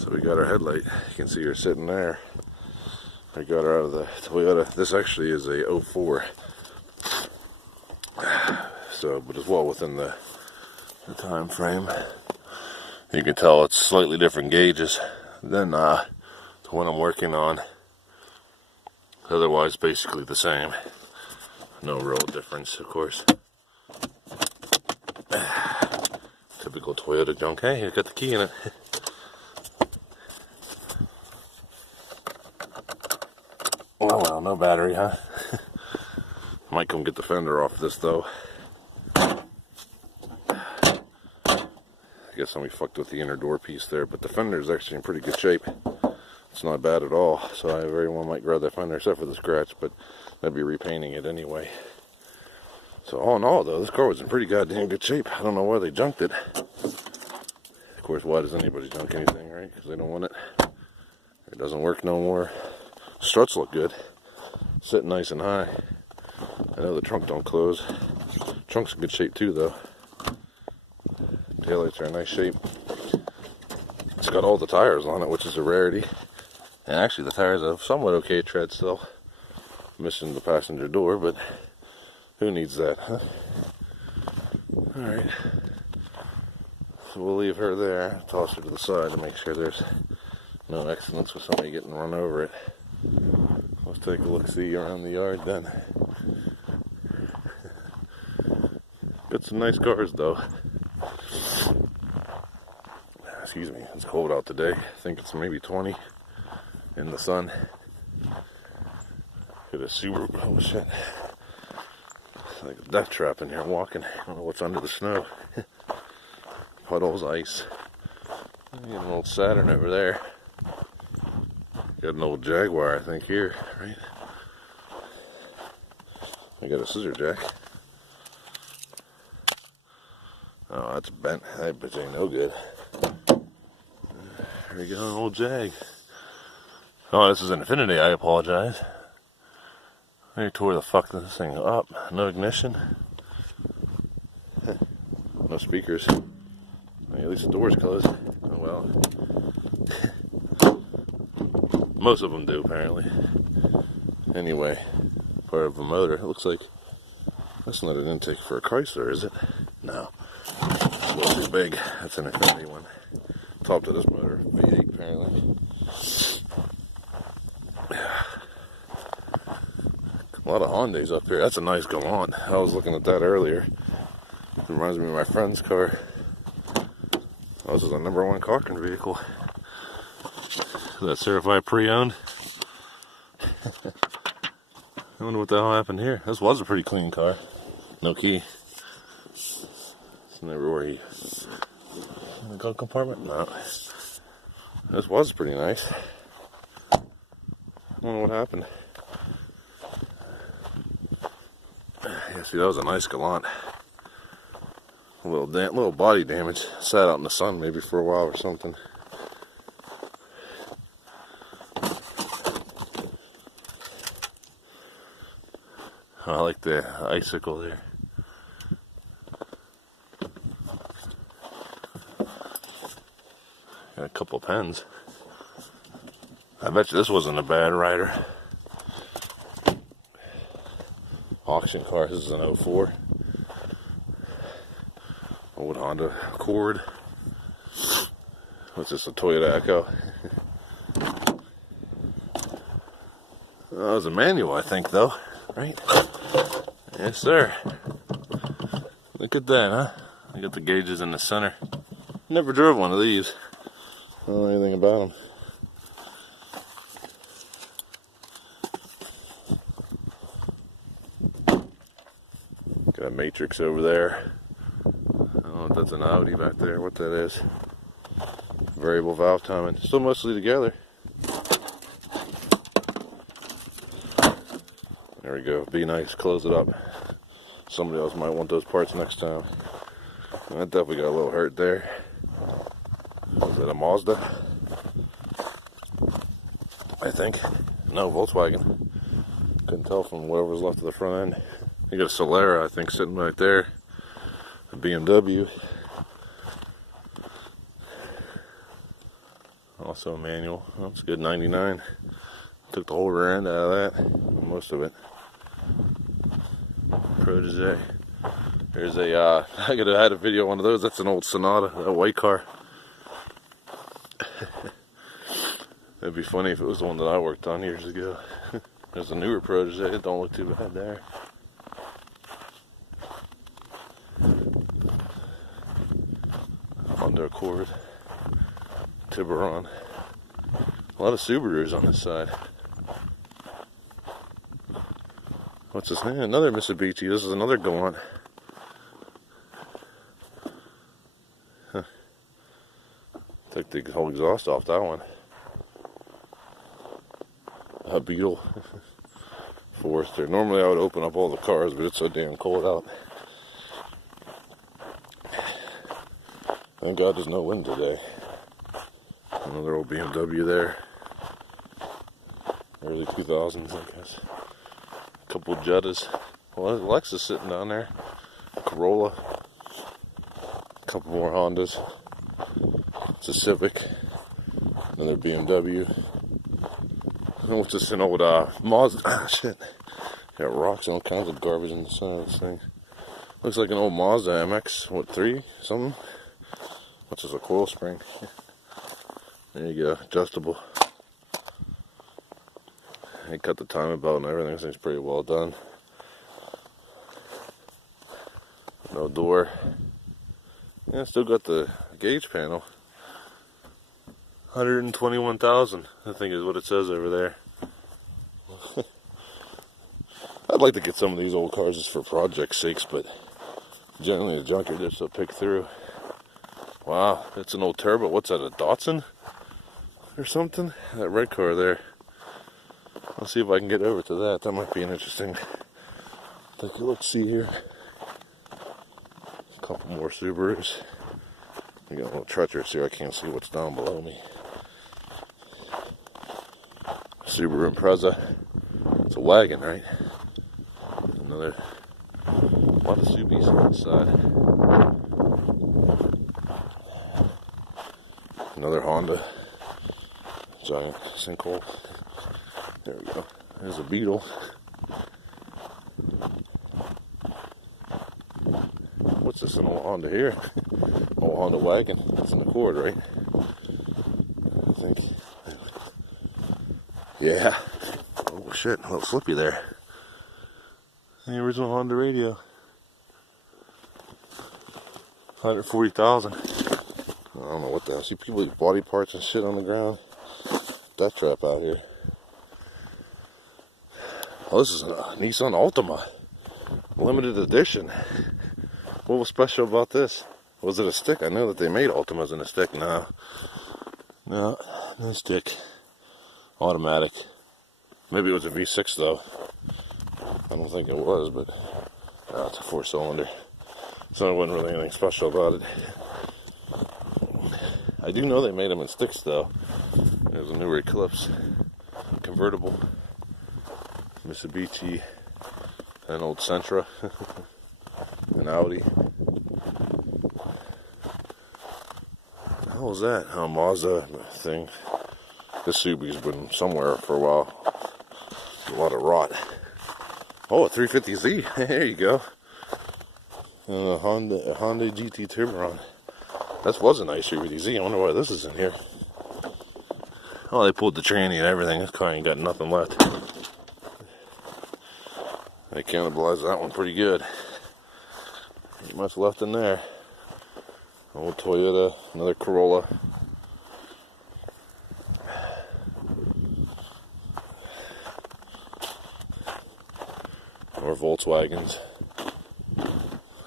So we got our headlight. You can see her sitting there. I got her out of the Toyota. This actually is a 04. So, but as well within the time frame. You can tell it's slightly different gauges than the one I'm working on. Otherwise, basically the same. No real difference, of course. Typical Toyota junk. Hey, you got the key in it. Well, no battery, huh? Might come get the fender off this though. I guess somebody fucked with the inner door piece there, but the fender is actually in pretty good shape. It's not bad at all, so I very well might grab that fender, except for the scratch, but I'd be repainting it anyway. So all in all though, this car was in pretty goddamn good shape. I don't know why they junked it. Of course, why does anybody junk anything, right? Because they don't want it. It doesn't work no more. Struts look good. Sitting nice and high. I know the trunk don't close. Trunk's in good shape too though. Taillights are in nice shape. It's got all the tires on it, which is a rarity. And actually the tires have somewhat okay tread still. Missing the passenger door, but who needs that, huh? Alright. So we'll leave her there, toss her to the side to make sure there's no accidents with somebody getting run over it. Let's take a look-see around the yard then. Got some nice cars though. Excuse me, it's cold out today. I think it's maybe 20 in the sun. Got a Subaru, oh shit. It's like a death trap in here walking. I don't know what's under the snow. Puddles, ice. Got an old Saturn over there. Got an old Jaguar, I think, here, right? I got a scissor jack. Oh, that's bent. That bitch ain't no good. There we go, an old Jag. Oh, this is an Infiniti, I apologize. I tore the fuck this thing up. No ignition. No speakers. I mean, at least the door's closed. Oh well. Most of them do, apparently. Anyway, part of the motor. It looks like that's not an intake for a Chrysler, is it? No. It's a little too big. That's an Infiniti one. Top to this motor, V8 apparently. A lot of Hondas up here. That's a nice Galant. I was looking at that earlier. It reminds me of my friend's car. This is a #1 Cochran vehicle. Is that certified pre-owned? I wonder what the hell happened here. This was a pretty clean car. No key. It's never where he... In the glove compartment? No. This was pretty nice. I don't know what happened. Yeah, see, that was a nice Galant. A little body damage. Sat out in the sun maybe for a while or something. I like the icicle there. Got a couple pens. I bet you this wasn't a bad rider. Auction car. This is an 04. Old Honda Accord. What's this, a Toyota Echo? That was a manual, I think, though. Right? Yes, sir. Look at that, huh? I got the gauges in the center. Never drove one of these. I don't know anything about them. Got a Matrix over there. I don't know if that's an Audi back there, what that is. Variable valve timing. Still mostly together. There we go. Be nice. Close it up. Somebody else might want those parts next time. I definitely got a little hurt there. Was that a Mazda? I think. No, Volkswagen. Couldn't tell from whatever was left of the front end. You got a Solera, I think, sitting right there. A BMW. Also a manual. That's good, 99. Took the whole rear end out of that, most of it. Protege. There's a, I could have had a video of one of those. That's an old Sonata, that white car. It'd be funny if it was the one that I worked on years ago. There's a newer Protege. It don't look too bad there. Honda Accord. Tiburon. A lot of Subarus on this side. What's this name? Another Mitsubishi. This is another Galant. Huh. Took the whole exhaust off that one. A Beetle. Forester. Normally I would open up all the cars, but it's so damn cold out. Thank God there's no wind today. Another old BMW there. Early 2000s, I guess. A couple Jettas. Well, Lexus sitting down there. Corolla. A couple more Hondas. It's a Civic. Another BMW. What's this? An old Mazda. Ah, shit. Got rocks and all kinds of garbage in the center of this thing. Looks like an old Mazda MX. What, 3? Something? What's this? A coil spring. There you go. Adjustable. They cut the timing belt and everything. This thing's pretty well done. No door. Yeah, still got the gauge panel. 121,000, I think is what it says over there. I'd like to get some of these old cars just for project sakes, but generally the junkyard just to pick through. Wow, that's an old turbo. What's that, a Datsun or something? That red car there. I'll see if I can get over to that. That might be an interesting. Take a look, see here. A couple more Subarus. I got a little treacherous here. I can't see what's down below me. Subaru Impreza. It's a wagon, right? Another. A lot of Subies on this side. Another Honda. Giant sinkhole. There we go. There's a Beetle. What's this, an old Honda here? Old Honda wagon. That's an Accord, right? I think. Yeah. Oh shit, a little slippy there. The original Honda radio. 140,000. I don't know what the hell. See people leave body parts and shit on the ground. Death trap out here. Oh, this is a Nissan Altima. Limited edition. What was special about this? Was it a stick? I know that they made Altimas in a stick. No, no stick. Automatic. Maybe it was a V6 though. I don't think it was, but it's a 4-cylinder. So there wasn't really anything special about it. I do know they made them in sticks though. There's a newer Eclipse convertible, Mitsubishi, an old Sentra, an Audi. How was that? A Mazda thing. This Subi's been somewhere for a while. A lot of rot. Oh, a 350Z. There you go. A Honda GT Tiburon. That was a nice 350Z. I wonder why this is in here. Oh, they pulled the tranny and everything. This car ain't got nothing left. They cannibalized that one pretty good. Ain't much left in there. Old Toyota, another Corolla. More Volkswagens.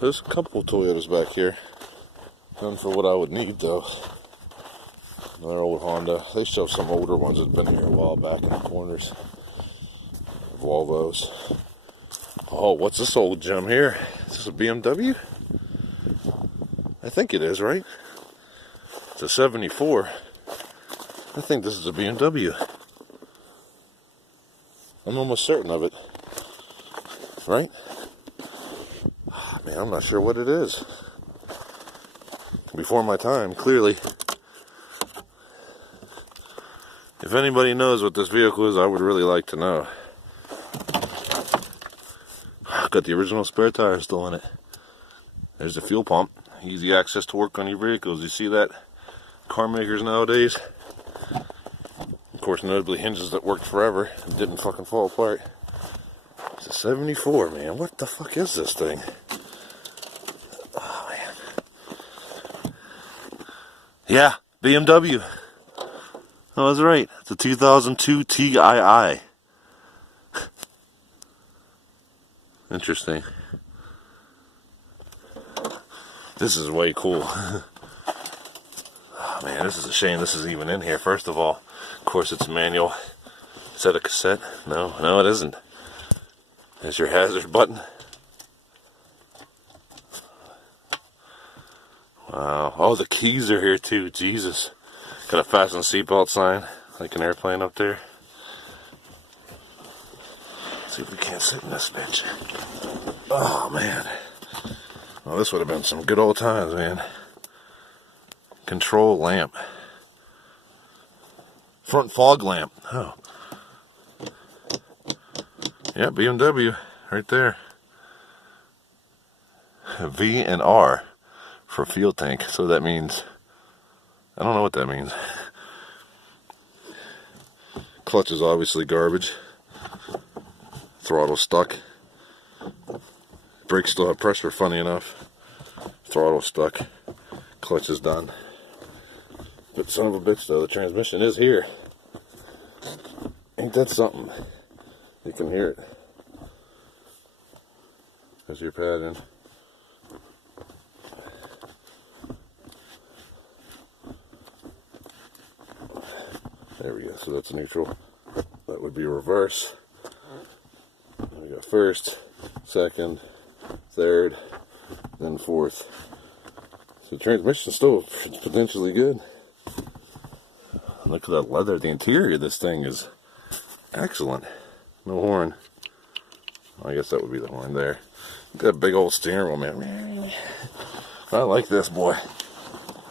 There's a couple Toyotas back here. None for what I would need though. Another old Honda. They show some older ones that have been here a while back in the corners. Volvos. Oh, what's this old gem here? Is this a BMW? I think it is, right? It's a 74. I think this is a BMW. I'm almost certain of it. Right? Oh, man, I'm not sure what it is. Before my time, clearly. If anybody knows what this vehicle is, I would really like to know. Got the original spare tire still in it. There's the fuel pump. Easy access to work on your vehicles. You see that? Car makers nowadays. Of course, notably hinges that worked forever and didn't fucking fall apart. It's a 74, man. What the fuck is this thing? Oh, man. Yeah, BMW. I was right. It's a 2002 TII. Interesting. This is way cool. Oh, man, this is a shame this is even in here. First of all, of course, it's manual. Is that a cassette? No, it isn't. There's your hazard button. Wow. Oh, the keys are here too. Jesus. Got a fasten seatbelt sign, like an airplane up there. Let's see if we can't sit in this bitch. Oh, man. Well, this would have been some good old times, man. Control lamp. Front fog lamp. Oh. Yeah, BMW. Right there. V and R for fuel tank. So that means... I don't know what that means. Clutch is obviously garbage. Throttle stuck. Brakes still have pressure, funny enough. Throttle stuck. Clutch is done. But son of a bitch though, the transmission is here. Ain't that something? You can hear it. There's your pattern. There we go, so that's neutral. That would be reverse. We got first, second, third, then fourth. So the transmission's still potentially good. Look at that leather. The interior of this thing is excellent. No horn. I guess that would be the horn there. Look at that big old steering wheel, man. I like this boy.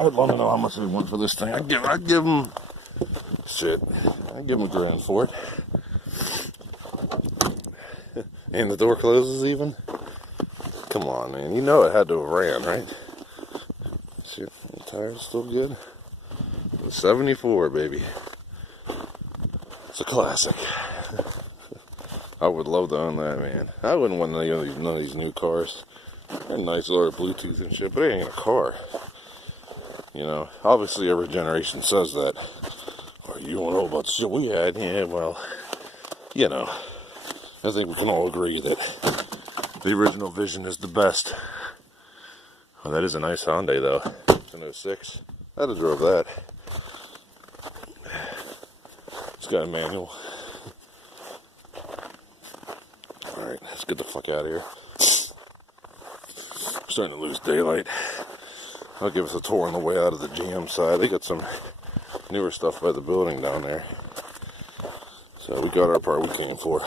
I'd want to know how much they want for this thing. I'd give them... Shit, I'd give them $1,000 for it. And the door closes even? Come on, man. You know it had to have ran, right? Shit, the tire's still good. The 74, baby. It's a classic. I would love to own that, man. I wouldn't want none of these new cars. They're nice, little Bluetooth and shit, but it ain't a car. You know, obviously every generation says that. Or you don't know about the shit we had. Yeah, well, you know. I think we can all agree that the original Vision is the best. Oh, that is a nice Hyundai, though. It's an 06. I'd have drove that. It's got a manual. Alright, let's get the fuck out of here. I'm starting to lose daylight. I'll give us a tour on the way out of the GM side. They got some newer stuff by the building down there. So we got our part we came for.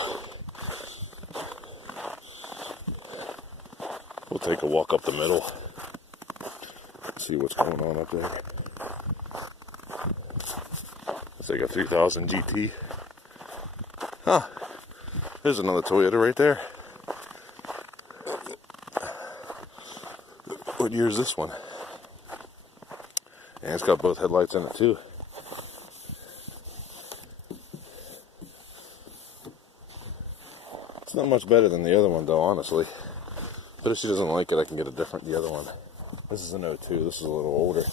We'll take a walk up the middle. See what's going on up there. It's like a 3000 GT. Huh. There's another Toyota right there. What year is this one? And it's got both headlights in it too. It's not much better than the other one though, honestly. But if she doesn't like it, I can get the other one. This is an 02. This is a little older.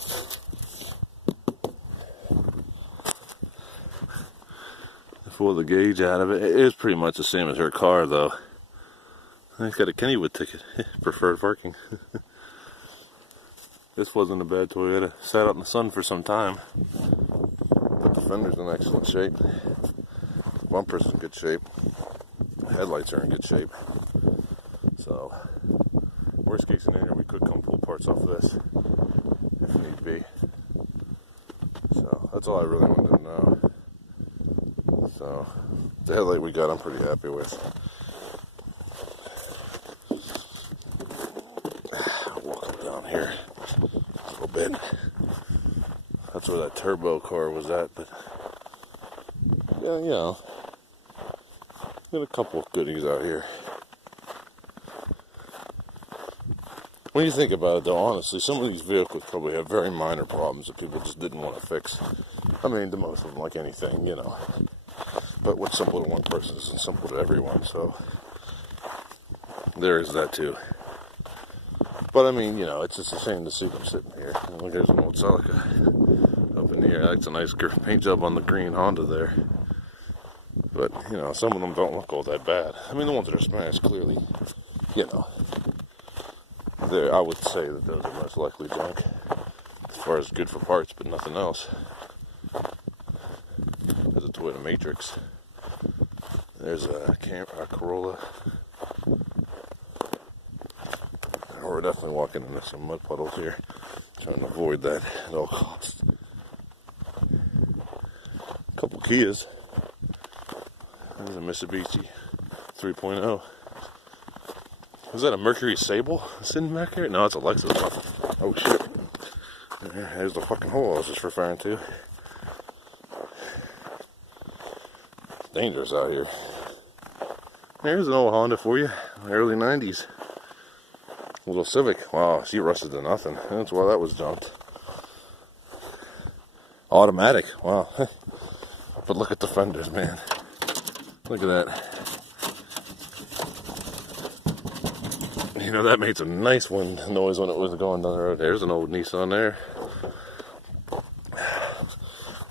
Pull the gauge out of it. It is pretty much the same as her car, though. It's got a Kennywood ticket. Preferred parking. This wasn't a bad Toyota. Sat out in the sun for some time. But the fender's in excellent shape. Bumper's in good shape. Headlights are in good shape. So, worst case scenario, we could come pull parts off of this if need be. So, that's all I really wanted to know. So, the headlight we got, I'm pretty happy with. Walk up down here a little bit. That's where that turbo car was at, but you know, got a couple of goodies out here. When you think about it, though, honestly, some of these vehicles probably have very minor problems that people just didn't want to fix. I mean, the most of them, like anything, you know. But what's simple to one person isn't simple to everyone, so there is that too. But I mean, you know, it's just a shame to see them sitting here. Look, there's an old Celica up in the air. That's a nice paint job on the green Honda there. But, you know, some of them don't look all that bad. I mean, the ones that are smashed, clearly, you know, I would say that those are most likely junk as far as good for parts, but nothing else. There's a Toyota Matrix. There's a Corolla. We're definitely walking into some mud puddles here, trying to avoid that at all costs. A couple Kias. There's a Mitsubishi 3.0. Was that a Mercury Sable sitting back here? No, it's a Lexus. Oh shit. There's the fucking hole I was just referring to. It's dangerous out here. There's an old Honda for you. Early 90s. Little Civic. Wow, she rusted to nothing. That's why that was junked. Automatic. Wow. But look at the fenders, man. Look at that. You know, that made some nice wind noise when it was going down the road. There's an old Nissan there.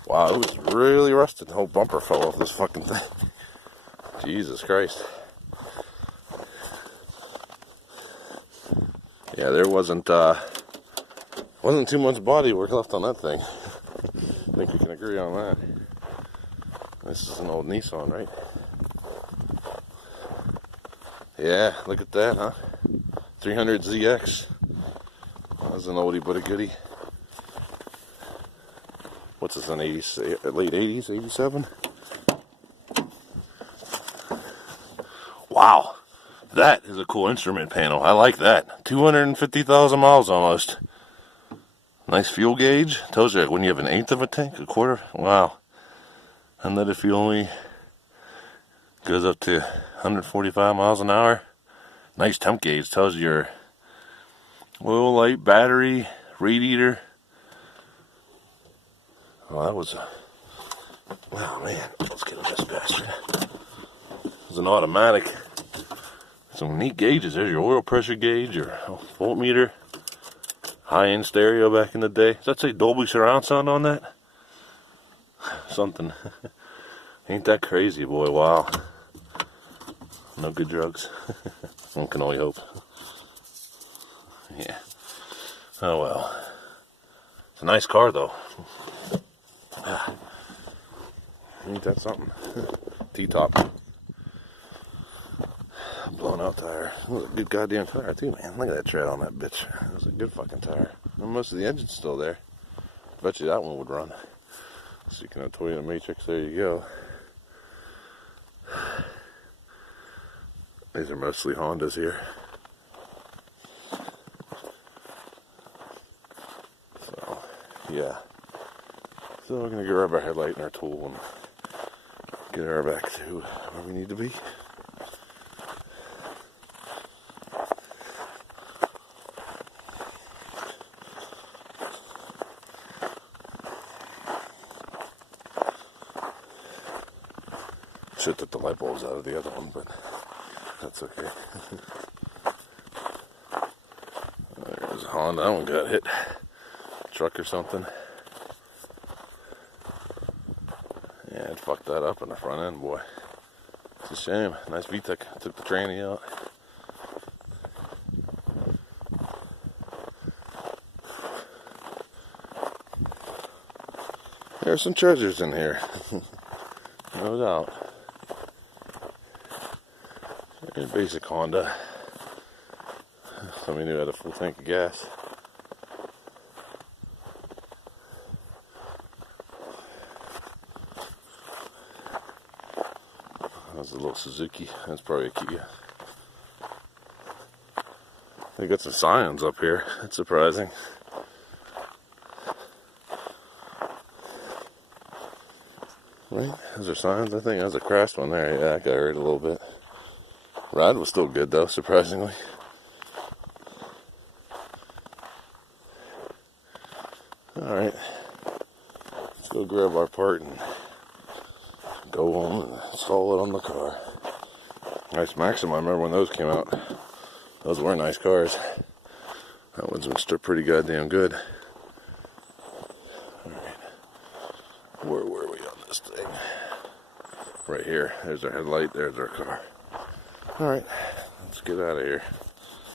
Wow, it was really rusted. The whole bumper fell off this fucking thing. Jesus Christ. Yeah, there wasn't too much body work left on that thing. I think we can agree on that. This is an old Nissan, right? Yeah, look at that, huh? 300ZX. That was an oldie but a goodie. What's this, an 80s, late 80s, 87? Wow, that is a cool instrument panel. I like that. 250,000 miles almost. Nice fuel gauge. Tells you when you have an eighth of a tank, a quarter. Wow. Unleaded fuel only goes up to 145 miles an hour. Nice temp gauge. Tells you your oil, light, battery, radiator. Oh, that was oh man, let's get this bastard. It was an automatic. Some neat gauges. There's your oil pressure gauge, your voltmeter, high-end stereo back in the day. Does that say Dolby surround sound on that? Something. Ain't that crazy, boy? Wow. No good drugs. One can only hope. Yeah. Oh well. It's a nice car though. Ain't that something? T-top. Blown out tire. That was a good goddamn tire too, man. Look at that tread on that bitch. That was a good fucking tire. And most of the engine's still there. Bet you that one would run. Speaking of Toyota Matrix, there you go. These are mostly Hondas here. So, yeah. So we're going to grab our headlight and our tool and get her back to where we need to be. Shit took the light bulbs out of the other one, but that's okay. There's a Honda. That one got hit. Truck or something. Yeah, it fucked that up in the front end, boy. It's a shame. Nice VTEC. Took the tranny out. There's some treasures in here. No doubt. A basic Honda. Somebody knew had a full tank of gas. That's a little Suzuki. That's probably a Kia. They got some Scions up here. That's surprising. Right? Those are signs, I think. That was a crashed one there. Yeah, that got hurt a little bit. Ride was still good, though, surprisingly. Alright. Let's go grab our part and go home and install it on the car. Nice Maxima. I remember when those came out. Those were nice cars. That one's been pretty goddamn good. Alright. Where were we on this thing? Right here. There's our headlight. There's our car. Alright. Let's get out of here.